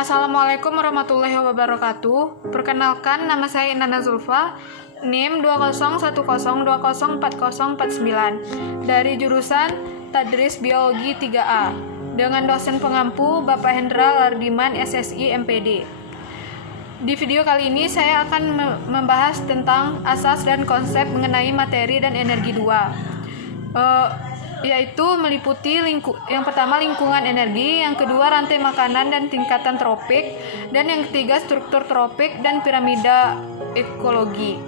Assalamualaikum warahmatullahi wabarakatuh. Perkenalkan, nama saya Inana Zulfa, NIM 20110204049 dari jurusan Tadris Biologi 3A dengan dosen pengampu Bapak Hendra Lardiman SSI MPD. Di video kali ini saya akan membahas tentang asas dan konsep mengenai materi dan energi 2. Yaitu meliputi yang pertama lingkungan energi, yang kedua rantai makanan dan tingkatan tropik, dan yang ketiga struktur tropik dan piramida ekologi.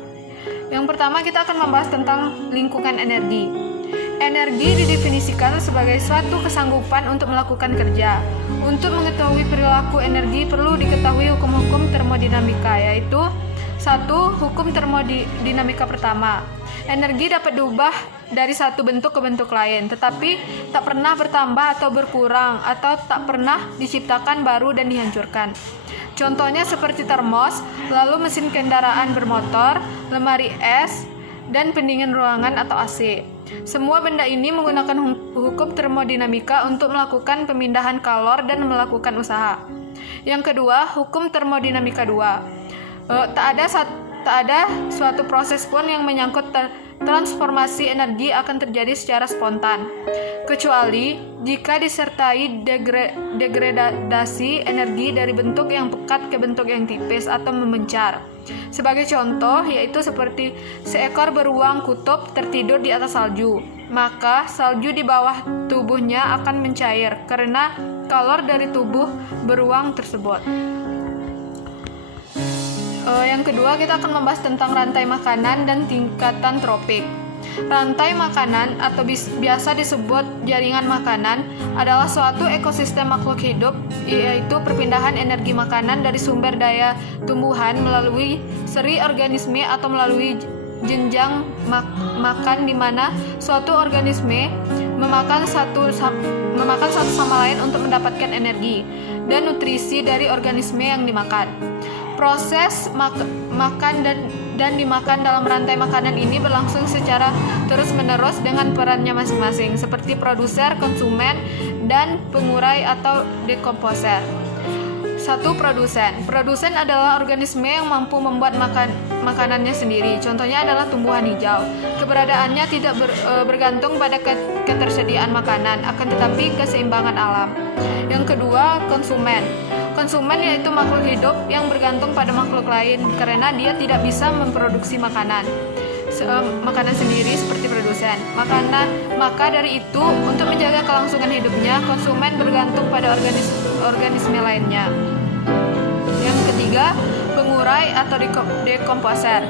Yang pertama kita akan membahas tentang lingkungan energi. Energi didefinisikan sebagai suatu kesanggupan untuk melakukan kerja. Untuk mengetahui perilaku energi perlu diketahui hukum-hukum termodinamika, yaitu 1. Hukum termodinamika pertama. Energi dapat diubah dari satu bentuk ke bentuk lain, tetapi tak pernah bertambah atau berkurang, atau tak pernah diciptakan baru dan dihancurkan. Contohnya seperti termos, lalu mesin kendaraan bermotor, lemari es, dan pendingin ruangan atau AC. Semua benda ini menggunakan hukum termodinamika untuk melakukan pemindahan kalor dan melakukan usaha. Yang kedua, hukum termodinamika 2. Tak ada suatu proses pun yang menyangkut transformasi energi akan terjadi secara spontan, kecuali jika disertai degradasi energi dari bentuk yang pekat ke bentuk yang tipis atau memencar. Sebagai contoh, yaitu seperti seekor beruang kutub tertidur di atas salju, maka salju di bawah tubuhnya akan mencair karena kalor dari tubuh beruang tersebut. Yang kedua, kita akan membahas tentang rantai makanan dan tingkatan tropik. Rantai makanan atau biasa disebut jaringan makanan adalah suatu ekosistem makhluk hidup, yaitu perpindahan energi makanan dari sumber daya tumbuhan melalui seri organisme atau melalui jenjang makan di mana suatu organisme memakan satu sama lain untuk mendapatkan energi dan nutrisi dari organisme yang dimakan. Proses makan dan dimakan dalam rantai makanan ini berlangsung secara terus-menerus dengan perannya masing-masing, seperti produser, konsumen, dan pengurai atau dekomposer. 1. Produsen. Produsen adalah organisme yang mampu membuat makanannya sendiri. Contohnya adalah tumbuhan hijau. Keberadaannya tidak bergantung pada ketersediaan makanan, akan tetapi keseimbangan alam. Yang kedua, konsumen. Konsumen yaitu makhluk hidup yang bergantung pada makhluk lain karena dia tidak bisa memproduksi makanan sendiri seperti produsen. Maka dari itu, untuk menjaga kelangsungan hidupnya, konsumen bergantung pada organisme lainnya. Yang ketiga, pengurai atau dekomposer.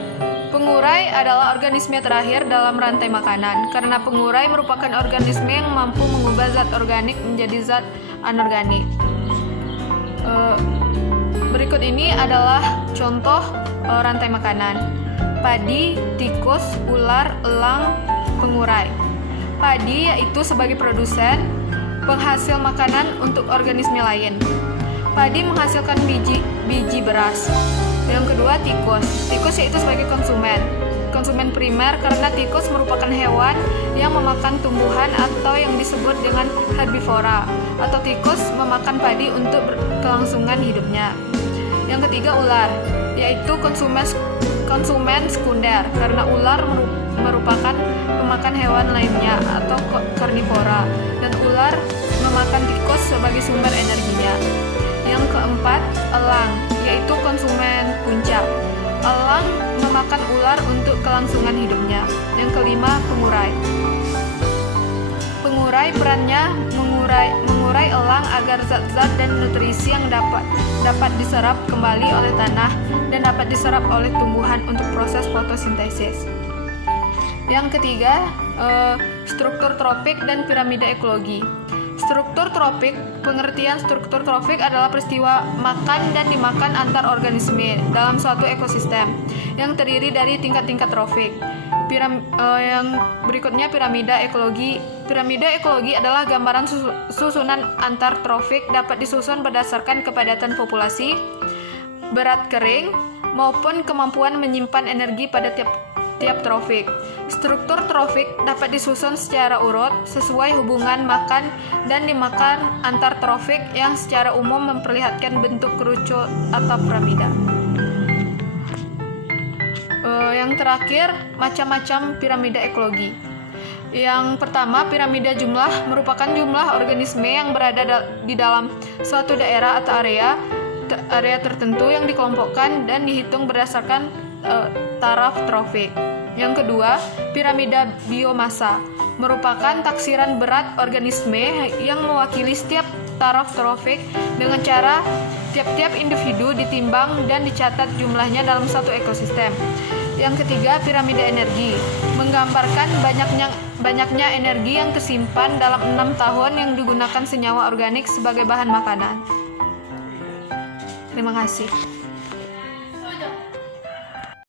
Pengurai adalah organisme terakhir dalam rantai makanan karena pengurai merupakan organisme yang mampu mengubah zat organik menjadi zat anorganik. Berikut ini adalah contoh rantai makanan: padi, tikus, ular, elang, pengurai. Padi yaitu sebagai produsen, penghasil makanan untuk organisme lain. Padi menghasilkan biji beras. Yang kedua, tikus. Tikus yaitu sebagai konsumen primer karena tikus merupakan hewan yang memakan tumbuhan atau yang disebut dengan herbivora, atau tikus memakan padi untuk kelangsungan hidupnya. Yang ketiga, ular, yaitu konsumen sekunder karena ular merupakan pemakan hewan lainnya atau karnivora, dan ular memakan tikus sebagai sumber energinya. Yang keempat, elang, yaitu konsumen puncak. Elang memakan ular untuk kelangsungan hidupnya. Yang kelima, pengurai. Pengurai perannya mengurai elang agar zat-zat dan nutrisi yang dapat diserap kembali oleh tanah dan dapat diserap oleh tumbuhan untuk proses fotosintesis. Yang ketiga, struktur tropik dan piramida ekologi. Struktur tropik, pengertian struktur tropik adalah peristiwa makan dan dimakan antar organisme dalam suatu ekosistem yang terdiri dari tingkat-tingkat tropik. Yang berikutnya, piramida ekologi. Piramida ekologi adalah gambaran susunan antar tropik, dapat disusun berdasarkan kepadatan populasi, berat kering, maupun kemampuan menyimpan energi pada tiap trofik. Struktur trofik dapat disusun secara urut sesuai hubungan makan dan dimakan antar trofik yang secara umum memperlihatkan bentuk kerucut atau piramida. Yang terakhir, macam-macam piramida ekologi. Yang pertama, piramida jumlah merupakan jumlah organisme yang berada di dalam suatu daerah atau area tertentu yang dikelompokkan dan dihitung berdasarkan taraf trofik. Yang kedua, piramida biomasa merupakan taksiran berat organisme yang mewakili setiap taraf trofik dengan cara tiap-tiap individu ditimbang dan dicatat jumlahnya dalam satu ekosistem. Yang ketiga, piramida energi menggambarkan banyaknya energi yang tersimpan dalam 6 tahun yang digunakan senyawa organik sebagai bahan makanan. Terima kasih.